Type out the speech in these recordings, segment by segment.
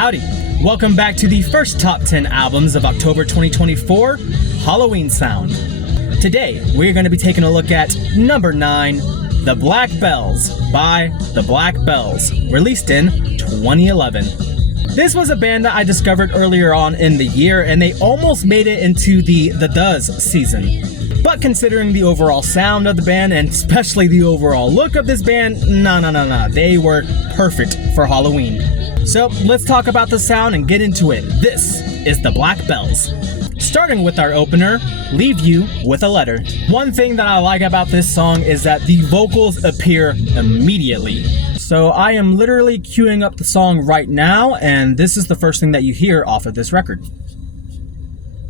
Howdy! Welcome back to the first top 10 albums of October 2024, Halloween Sound. Today, we're going to be taking a look at number 9, The Black Bells by The Black Bells, released in 2011. This was a band that I discovered earlier on in the year, and they almost made it into the Does season. But considering the overall sound of the band, and especially the overall look of this band, nah, they were perfect for Halloween. So let's talk about the sound and get into it. This is The Black Bells. Starting with our opener, Leave You With a Letter. One thing that I like about this song is that the vocals appear immediately. So I am literally queuing up the song right now, and this is the first thing that you hear off of this record.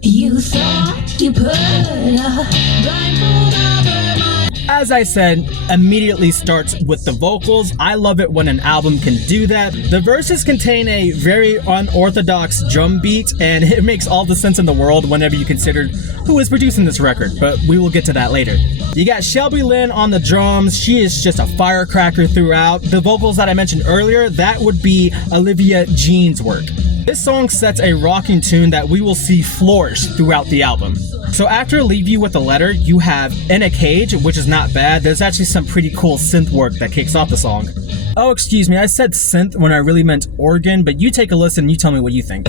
You thought you put a blindfold over my... As I said, immediately starts with the vocals. I love it when an album can do that. The verses contain a very unorthodox drum beat, and it makes all the sense in the world whenever you consider who is producing this record, but we will get to that later. You got Shelby Lynn on the drums. She is just a firecracker throughout. The vocals that I mentioned earlier, that would be Olivia Jean's work. This song sets a rocking tune that we will see flourish throughout the album. So after Leave You With a Letter, you have In a Cage, which is not bad. There's actually some pretty cool synth work that kicks off the song. Oh, excuse me, I said synth when I really meant organ, but you take a listen and you tell me what you think.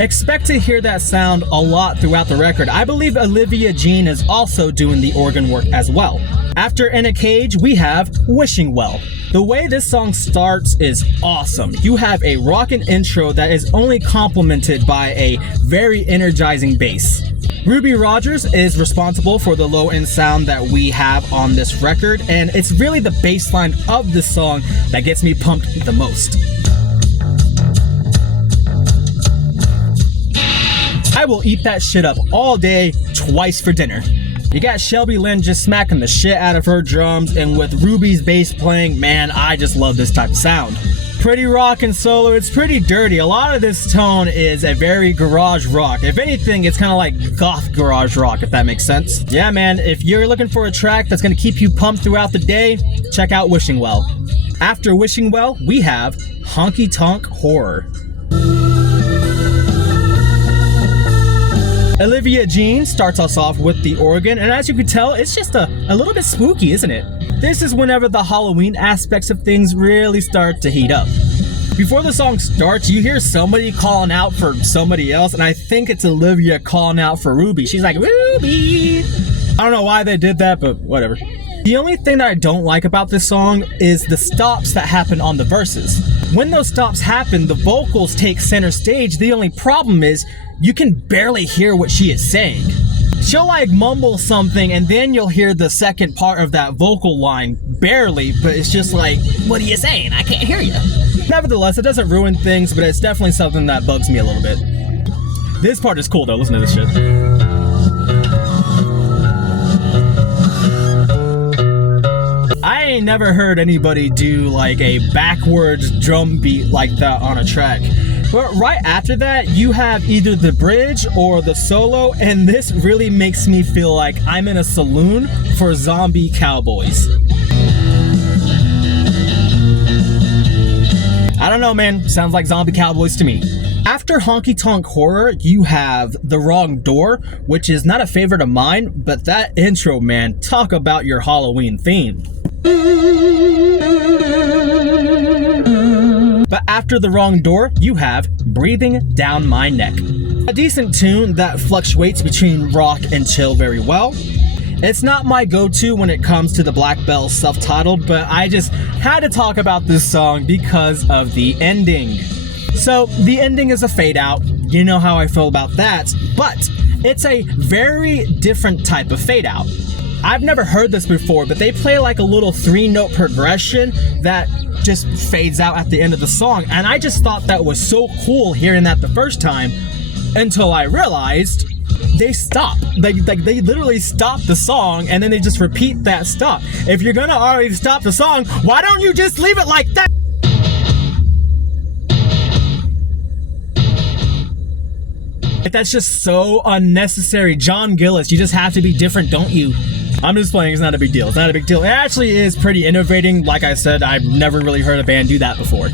Expect to hear that sound a lot throughout the record. I believe Olivia Jean is also doing the organ work as well. After In a Cage, we have Wishing Well. The way this song starts is awesome. You have a rockin' intro that is only complemented by a very energizing bass. Ruby Rogers is responsible for the low-end sound that we have on this record, and it's really the bass line of this song that gets me pumped the most. I will eat that shit up all day, twice for dinner. You got Shelby Lynn just smacking the shit out of her drums, and with Ruby's bass playing, man, I just love this type of sound. Pretty rock and solo, it's pretty dirty. A lot of this tone is a very garage rock. If anything, it's kind of like goth garage rock, if that makes sense. Yeah, man, if you're looking for a track that's gonna keep you pumped throughout the day, check out Wishing Well. After Wishing Well, we have Honky Tonk Horror. Olivia Jean starts us off with the organ, and as you can tell, it's just a little bit spooky, isn't it? This is whenever the Halloween aspects of things really start to heat up. Before the song starts, you hear somebody calling out for somebody else, and I think it's Olivia calling out for Ruby. She's like, Ruby! I don't know why they did that, but whatever. The only thing that I don't like about this song is the stops that happen on the verses. When those stops happen, the vocals take center stage. The only problem is you can barely hear what she is saying. She'll like mumble something, and then you'll hear the second part of that vocal line barely, but it's just like, what are you saying? I can't hear you. Nevertheless, it doesn't ruin things, but it's definitely something that bugs me a little bit. This part is cool though, listen to this shit. I ain't never heard anybody do like a backwards drum beat like that on a track. But right after that, you have either the bridge or the solo, and this really makes me feel like I'm in a saloon for zombie cowboys. I don't know, man. Sounds like zombie cowboys to me. After Honky Tonk Horror, you have The Wrong Door, which is not a favorite of mine, but that intro, man, talk about your Halloween theme. But after The Wrong Door, you have Breathing Down My Neck. A decent tune that fluctuates between rock and chill very well. It's not my go-to when it comes to the Black Bells self-titled, but I just had to talk about this song because of the ending. So the ending is a fade out. You know how I feel about that, but it's a very different type of fade out. I've never heard this before, but they play like a little 3-note progression that just fades out at the end of the song, and I just thought that was so cool hearing that the first time until I realized they stop. They literally stop the song and then they just repeat that stop. If you're gonna already stop the song, why don't you just leave it like that? That's just so unnecessary. John Gillis, you just have to be different, don't you? I'm just playing, it's not a big deal. It's not a big deal. It actually is pretty innovating. Like I said, I've never really heard a band do that before.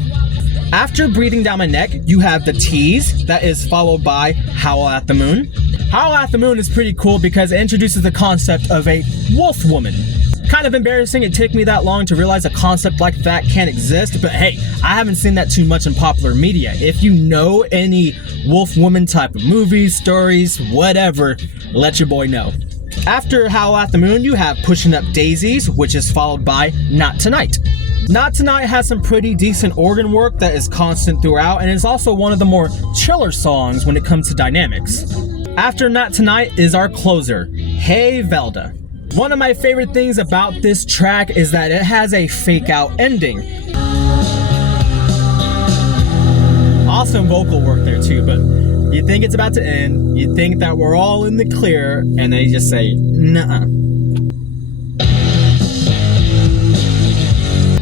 After Breathing Down My Neck, you have The Tease, that is followed by Howl at the Moon. Howl at the Moon is pretty cool because it introduces the concept of a wolf woman. Kind of embarrassing it took me that long to realize a concept like that can't exist, but hey, I haven't seen that too much in popular media. If you know any wolf woman type of movies, stories, whatever, let your boy know. After Howl at the Moon, you have Pushing Up Daisies, which is followed by Not Tonight. Not Tonight has some pretty decent organ work that is constant throughout and is also one of the more chiller songs when it comes to dynamics. After Not Tonight is our closer, Hey Velda. One of my favorite things about this track is that it has a fake out ending. Awesome vocal work there too, but you think it's about to end, you think that we're all in the clear, and they just say, nuh-uh.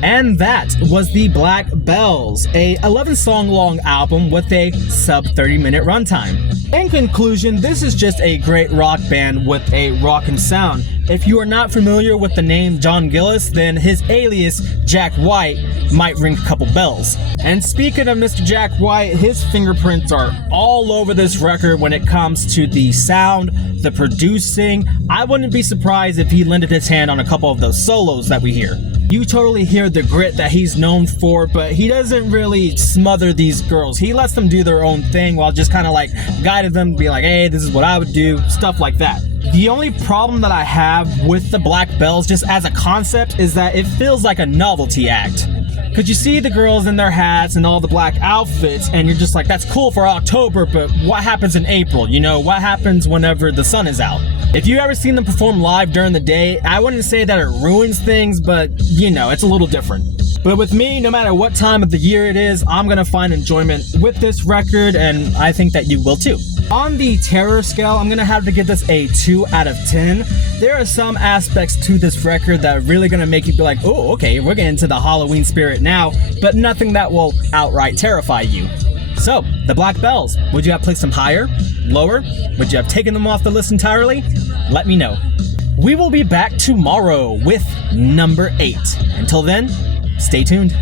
And that was the Black Bells, a 11-song long album with a sub 30-minute runtime. In conclusion, this is just a great rock band with a rockin' sound. If you are not familiar with the name John Gillis, then his alias, Jack White, might ring a couple bells. And speaking of Mr. Jack White, his fingerprints are all over this record when it comes to the sound, the producing. I wouldn't be surprised if he lended his hand on a couple of those solos that we hear. You totally hear the grit that he's known for, but he doesn't really smother these girls. He lets them do their own thing while just kind of like guiding them to be like, hey, this is what I would do, stuff like that. The only problem that I have with the Black Bells just as a concept is that it feels like a novelty act. Because you see the girls in their hats and all the black outfits and you're just like, that's cool for October, but what happens in April? You know, what happens whenever the sun is out? If you've ever seen them perform live during the day, I wouldn't say that it ruins things, but you know, it's a little different. But with me, no matter what time of the year it is, I'm gonna find enjoyment with this record, and I think that you will too. On the terror scale, I'm gonna have to give this a 2 out of 10. There are some aspects to this record that are really gonna make you be like, oh, okay, we're getting into the Halloween spirit now, but nothing that will outright terrify you. So, the Black Bells, would you have placed them higher? Lower? Would you have taken them off the list entirely? Let me know. We will be back tomorrow with number 8. Until then, stay tuned.